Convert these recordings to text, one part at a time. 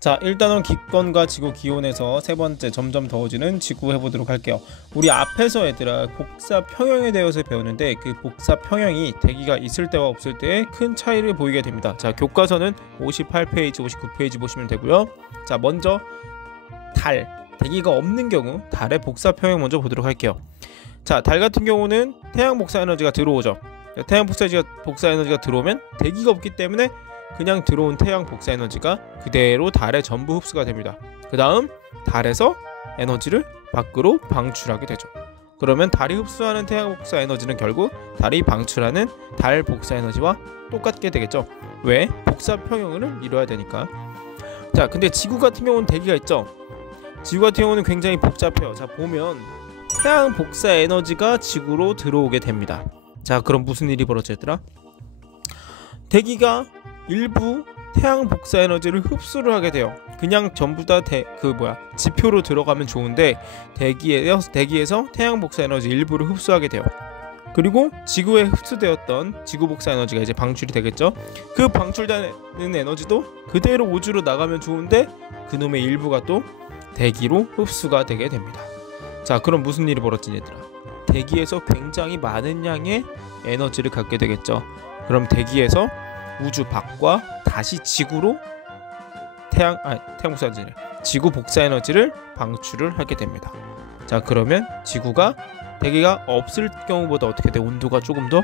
자, 일단은 기권과 지구 기온에서 세 번째 점점 더워지는 지구 해보도록 할게요. 우리 앞에서 얘들아 복사 평형에 대해서 배웠는데 그 복사 평형이 대기가 있을 때와 없을 때에 큰 차이를 보이게 됩니다. 자, 교과서는 58페이지, 59페이지 보시면 되고요. 자, 먼저 달, 대기가 없는 경우 달의 복사 평형 먼저 보도록 할게요. 자, 달 같은 경우는 태양 복사 에너지가 들어오죠. 태양 복사 에너지가 들어오면 대기가 없기 때문에 그냥 들어온 태양 복사 에너지가 그대로 달에 전부 흡수가 됩니다. 그 다음 달에서 에너지를 밖으로 방출하게 되죠. 그러면 달이 흡수하는 태양 복사 에너지는 결국 달이 방출하는 달 복사 에너지와 똑같게 되겠죠. 왜? 복사 평형을 이뤄야 되니까. 자, 근데 지구 같은 경우는 대기가 있죠. 지구 같은 경우는 굉장히 복잡해요. 자, 보면 태양 복사 에너지가 지구로 들어오게 됩니다. 자, 그럼 무슨 일이 벌어지더라? 대기가 일부 태양 복사 에너지를 흡수를 하게 돼요. 그냥 전부 다 지표로 들어가면 좋은데 대기에서 태양 복사 에너지 일부를 흡수하게 돼요. 그리고 지구에 흡수되었던 지구 복사 에너지가 이제 방출이 되겠죠. 그 방출되는 에너지도 그대로 우주로 나가면 좋은데 그놈의 일부가 또 대기로 흡수가 되게 됩니다. 자, 그럼 무슨 일이 벌어지냐 얘들아? 대기에서 굉장히 많은 양의 에너지를 갖게 되겠죠. 그럼 대기에서 우주 밖과 다시 지구로 지구 복사 에너지를 방출을 하게 됩니다. 자, 그러면 지구가 대기가 없을 경우보다 어떻게 돼? 온도가 조금 더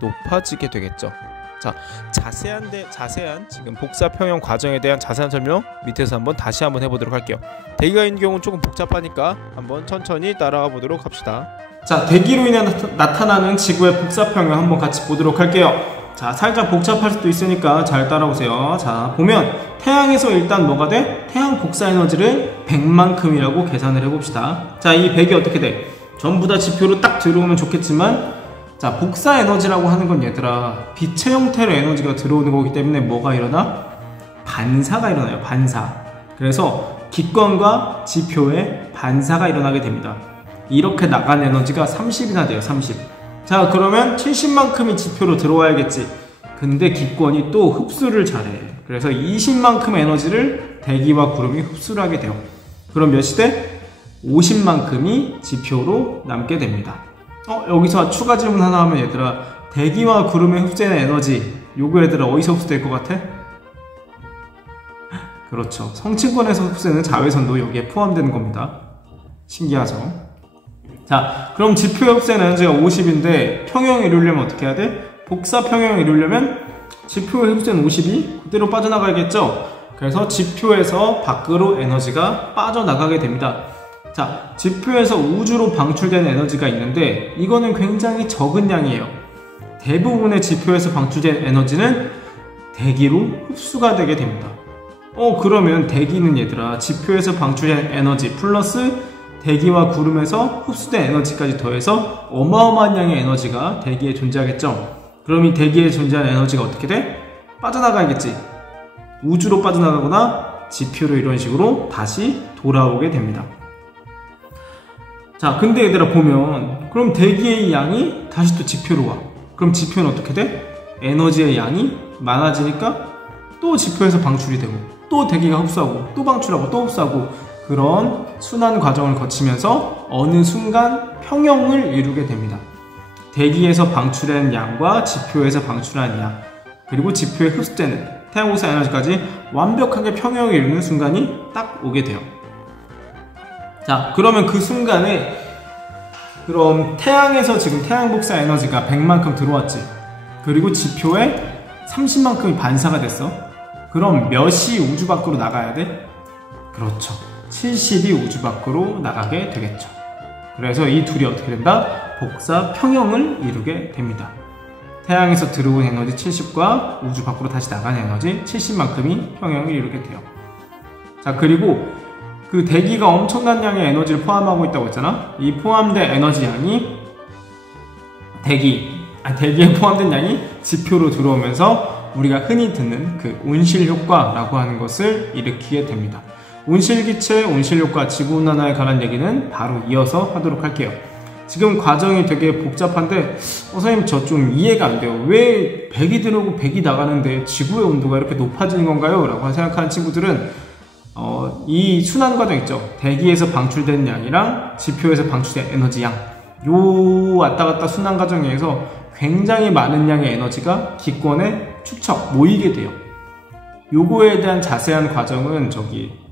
높아지게 되겠죠. 자, 자세한 지금 복사 평형 과정에 대한 자세한 설명 밑에서 다시 한번 해보도록 할게요. 대기가 있는 경우는 조금 복잡하니까 한번 천천히 따라가 보도록 합시다. 자, 대기로 인해 나타나는 지구의 복사 평형 한번 같이 보도록 할게요. 자, 살짝 복잡할 수도 있으니까 잘 따라오세요. 자, 보면 태양에서 일단 뭐가 돼? 태양 복사 에너지를 100만큼이라고 계산을 해봅시다. 자, 이 100이 어떻게 돼? 전부 다 지표로 딱 들어오면 좋겠지만, 자, 복사 에너지라고 하는 건 얘들아 빛의 형태로 에너지가 들어오는 거기 때문에 뭐가 일어나? 반사가 일어나요. 반사. 그래서 기권과 지표에 반사가 일어나게 됩니다. 이렇게 나간 에너지가 30이나 돼요. 30. 자, 그러면 70만큼이 지표로 들어와야겠지. 근데 기권이 또 흡수를 잘해. 그래서 20만큼의 에너지를 대기와 구름이 흡수를 하게 돼요. 그럼 몇이 돼? 50만큼이 지표로 남게 됩니다. 여기서 추가 질문 하나 하면 얘들아 대기와 구름에 흡수되는 에너지 요거 얘들아 어디서 흡수될 것 같아? 그렇죠. 성층권에서 흡수되는 자외선도 여기에 포함되는 겁니다. 신기하죠? 자, 그럼 지표에 흡수되는 에너지가 50인데 평형을 이루려면 어떻게 해야 돼? 복사 평형을 이루려면 지표에 흡수된 50이 그대로 빠져나가야겠죠? 그래서 지표에서 밖으로 에너지가 빠져나가게 됩니다. 자, 지표에서 우주로 방출되는 에너지가 있는데 이거는 굉장히 적은 양이에요. 대부분의 지표에서 방출된 에너지는 대기로 흡수가 되게 됩니다. 그러면 대기는 얘들아 지표에서 방출된 에너지 플러스 대기와 구름에서 흡수된 에너지까지 더해서 어마어마한 양의 에너지가 대기에 존재하겠죠. 그럼 이 대기에 존재하는 에너지가 어떻게 돼? 빠져나가야겠지. 우주로 빠져나가거나 지표로 이런 식으로 다시 돌아오게 됩니다. 자, 근데 얘들아 보면 그럼 대기의 양이 다시 또 지표로 와. 그럼 지표는 어떻게 돼? 에너지의 양이 많아지니까 또 지표에서 방출이 되고 또 대기가 흡수하고 또 방출하고 또 흡수하고 그런 순환 과정을 거치면서 어느 순간 평형을 이루게 됩니다. 대기에서 방출하는 양과 지표에서 방출하는 양 그리고 지표에 흡수되는 태양 복사 에너지까지 완벽하게 평형을 이루는 순간이 딱 오게 돼요. 자, 그러면 그 순간에 그럼 태양에서 지금 태양 복사 에너지가 100만큼 들어왔지. 그리고 지표에 30만큼이 반사가 됐어. 그럼 몇이 우주 밖으로 나가야 돼? 그렇죠. 70이 우주 밖으로 나가게 되겠죠. 그래서 이 둘이 어떻게 된다? 복사 평형을 이루게 됩니다. 태양에서 들어온 에너지 70과 우주 밖으로 다시 나가는 에너지 70만큼이 평형을 이루게 돼요. 자, 그리고 그 대기가 엄청난 양의 에너지를 포함하고 있다고 했잖아. 이 포함된 에너지 양이 대기에 포함된 양이 지표로 들어오면서 우리가 흔히 듣는 그 온실 효과라고 하는 것을 일으키게 됩니다. 온실기체, 온실효과, 지구온난화에 관한 얘기는 바로 이어서 하도록 할게요. 지금 과정이 되게 복잡한데 선생님 저 좀 이해가 안 돼요. 왜 100이 들어오고 100이 나가는데 지구의 온도가 이렇게 높아지는 건가요? 라고 생각하는 친구들은 이 순환 과정 있죠. 대기에서 방출되는 양이랑 지표에서 방출된 에너지 양, 요 왔다 갔다 순환 과정에 의해서 굉장히 많은 양의 에너지가 기권에 축적, 모이게 돼요. 요거에 대한 자세한 과정은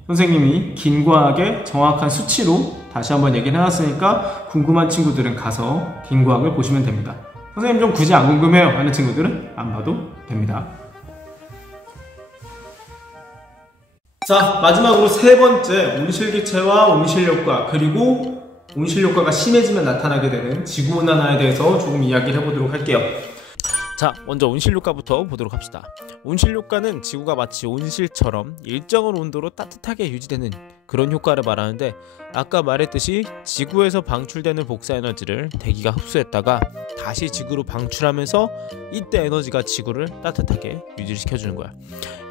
선생님이 긴 과학의 정확한 수치로 다시 한번 얘기를 해놨으니까 궁금한 친구들은 가서 긴 과학을 보시면 됩니다. 선생님 좀 굳이 안 궁금해요 하는 친구들은 안 봐도 됩니다. 자, 마지막으로 세 번째, 온실기체와 온실효과, 그리고 온실효과가 심해지면 나타나게 되는 지구온난화에 대해서 조금 이야기를 해보도록 할게요. 자, 먼저 온실효과부터 보도록 합시다. 온실효과는 지구가 마치 온실처럼 일정한 온도로 따뜻하게 유지되는 그런 효과를 말하는데, 아까 말했듯이 지구에서 방출되는 복사에너지를 대기가 흡수했다가 다시 지구로 방출하면서 이때 에너지가 지구를 따뜻하게 유지시켜주는 거야.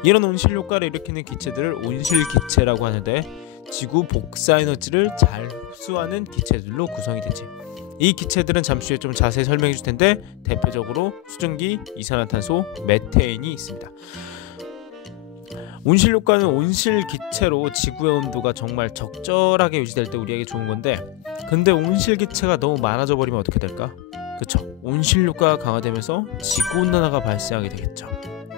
이런 온실효과를 일으키는 기체들을 온실기체라고 하는데, 지구 복사에너지를 잘 흡수하는 기체들로 구성이 되지. 이 기체들은 잠시 후에 좀 자세히 설명해 줄 텐데, 대표적으로 수증기, 이산화탄소, 메테인이 있습니다. 온실효과는 온실기체로 지구의 온도가 정말 적절하게 유지될 때 우리에게 좋은 건데, 근데 온실기체가 너무 많아져 버리면 어떻게 될까? 그쵸? 온실효과가 강화되면서 지구온난화가 발생하게 되겠죠.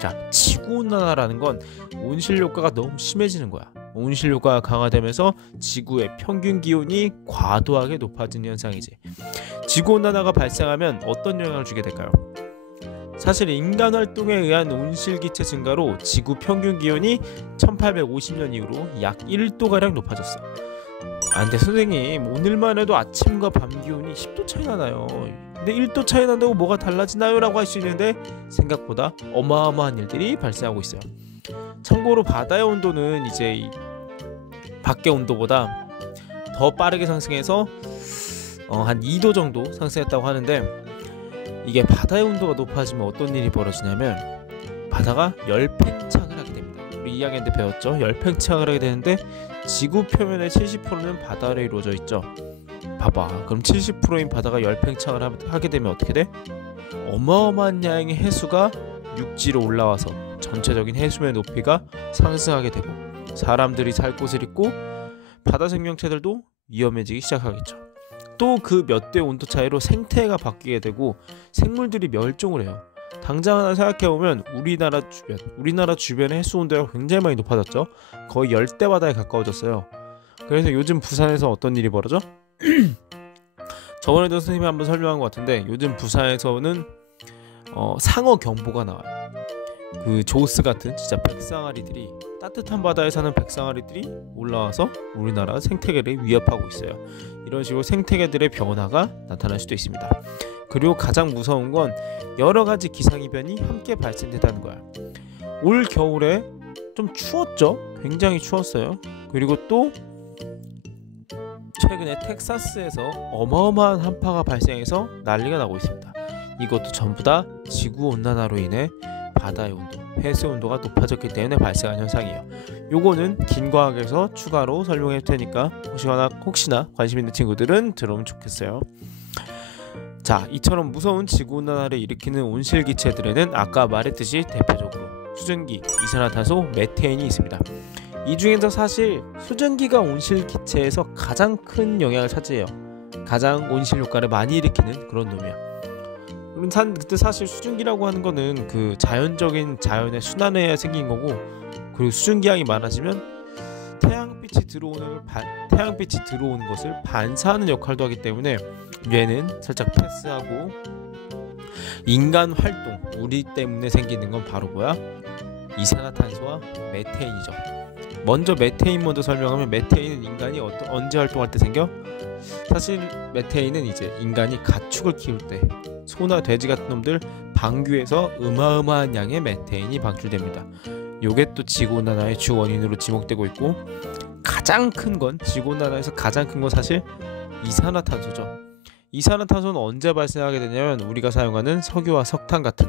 자, 지구온난화라는 건 온실효과가 너무 심해지는 거야. 온실효과가 강화되면서 지구의 평균 기온이 과도하게 높아지는 현상이지. 지구온난화가 발생하면 어떤 영향을 주게 될까요? 사실 인간 활동에 의한 온실기체 증가로 지구 평균 기온이 1850년 이후로 약 1도가량 높아졌어. 근데 선생님, 오늘만 해도 아침과 밤 기온이 10도 차이 나나요? 근데 1도 차이 난다고 뭐가 달라지나요? 라고 할 수 있는데, 생각보다 어마어마한 일들이 발생하고 있어요. 참고로 바다의 온도는 이제 밖의 온도보다 더 빠르게 상승해서 한 2도 정도 상승했다고 하는데, 이게 바다의 온도가 높아지면 어떤 일이 벌어지냐면 바다가 열팽창을 하게 됩니다. 우리 2학년 때 배웠죠? 열팽창을 하게 되는데, 지구 표면의 70%는 바다 아래 이루어져 있죠. 봐봐, 그럼 70%인 바다가 열팽창을 하게 되면 어떻게 돼? 어마어마한 양의 해수가 육지로 올라와서 전체적인 해수면 높이가 상승하게 되고, 사람들이 살 곳을 잃고 바다 생명체들도 위험해지기 시작하겠죠. 또 그 몇 대 온도 차이로 생태가 바뀌게 되고 생물들이 멸종을 해요. 당장 하나 생각해보면 우리나라 주변의 해수 온도가 굉장히 많이 높아졌죠. 거의 열대 바다에 가까워졌어요. 그래서 요즘 부산에서 어떤 일이 벌어져? 저번에도 선생님이 한번 설명한 것 같은데, 요즘 부산에서는 상어 경보가 나와요. 그 조스 같은 진짜 백상아리들이, 따뜻한 바다에 사는 백상아리들이 올라와서 우리나라 생태계를 위협하고 있어요. 이런 식으로 생태계들의 변화가 나타날 수도 있습니다. 그리고 가장 무서운 건 여러 가지 기상이변이 함께 발생된다는 거야. 올 겨울에 좀 추웠죠? 굉장히 추웠어요. 그리고 또 최근에 텍사스에서 어마어마한 한파가 발생해서 난리가 나고 있습니다. 이것도 전부 다 지구온난화로 인해 바다의 온도, 해수 온도가 높아졌기 때문에 발생한 현상이에요. 요거는 긴 과학에서 추가로 설명해 줄 테니까 혹시나 관심 있는 친구들은 들어오면 좋겠어요. 자, 이처럼 무서운 지구온난화를 일으키는 온실기체들에는 아까 말했듯이 대표적으로 수증기, 이산화탄소, 메테인이 있습니다. 이 중에서 사실 수증기가 온실기체에서 가장 큰 영향을 차지해요. 가장 온실효과를 많이 일으키는 그런 놈이야. 그때 사실 수증기라고 하는 거는 그 자연적인 자연의 순환에 의해 생긴 거고, 그리고 수증기 양이 많아지면 태양빛이 들어오는 것을 반사하는 역할도 하기 때문에 얘는 살짝 패스하고, 인간 활동, 우리 때문에 생기는 건 바로 뭐야? 이산화탄소와 메테인이죠. 먼저 메테인 설명하면, 메테인은 인간이 언제 활동할 때 생겨? 사실 메테인은 이제 인간이 가축을 키울 때 소나 돼지 같은 놈들 방귀에서 어마어마한 양의 메테인이 방출됩니다. 요게 또 지구온난화의 주 원인으로 지목되고 있고, 가장 큰 건, 지구온난화에서 가장 큰 건 사실 이산화탄소죠. 이산화탄소는 언제 발생하게 되냐면, 우리가 사용하는 석유와 석탄 같은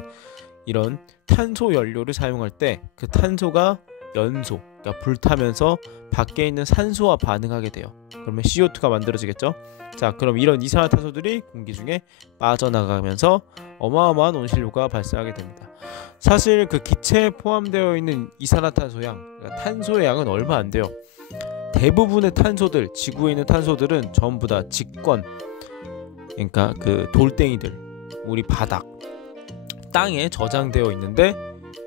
이런 탄소 연료를 사용할 때 그 탄소가 연소, 그러니까 불타면서 밖에 있는 산소와 반응하게 돼요. 그러면 CO2가 만들어지겠죠. 자, 그럼 이런 이산화탄소들이 공기 중에 빠져나가면서 어마어마한 온실효과가 발생하게 됩니다. 사실 그 기체에 포함되어 있는 이산화탄소양, 그러니까 탄소의 양은 얼마 안 돼요. 대부분의 탄소들, 지구에 있는 탄소들은 전부 다 직권, 그러니까 그 돌덩이들, 우리 바닥, 땅에 저장되어 있는데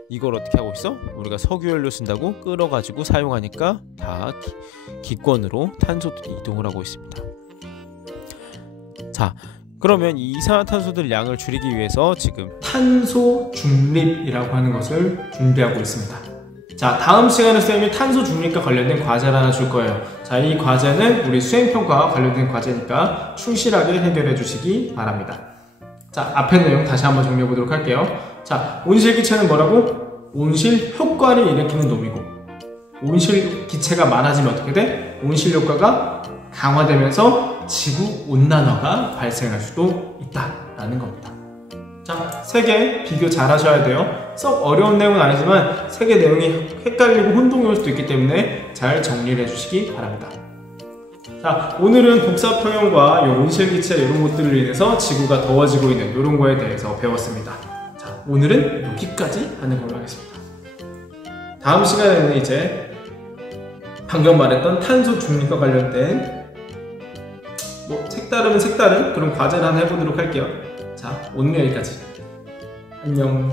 이걸 어떻게 하고 있어? 우리가 석유연료 쓴다고 끌어가지고 사용하니까 다 기권으로 탄소들이 이동을 하고 있습니다. 자, 그러면 이 이산화탄소들 양을 줄이기 위해서 지금 탄소 중립이라고 하는 것을 준비하고 있습니다. 자, 다음 시간에 쌤이 탄소 중립과 관련된 과제를 하나 줄 거예요. 자, 이 과제는 우리 수행평가와 관련된 과제니까 충실하게 해결해 주시기 바랍니다. 자, 앞에 내용 다시 한번 정리해 보도록 할게요. 자, 온실기체는 뭐라고? 온실 효과를 일으키는 놈이고, 온실기체가 많아지면 어떻게 돼? 온실효과가 강화되면서 지구온난화가 발생할 수도 있다라는 겁니다. 자, 세 개 비교 잘 하셔야 돼요. 썩 어려운 내용은 아니지만 세 개 내용이 헷갈리고 혼동이 올 수도 있기 때문에 잘 정리를 해주시기 바랍니다. 자, 오늘은 복사평형과 온실기체 이런 것들로 인해서 지구가 더워지고 있는 이런 거에 대해서 배웠습니다. 자, 오늘은 여기까지 하는 걸로 하겠습니다. 다음 시간에는 이제 방금 말했던 탄소 중립과 관련된 색다른 그런 과제를 하나 해보도록 할게요. 자, 오늘 여기까지. 안녕.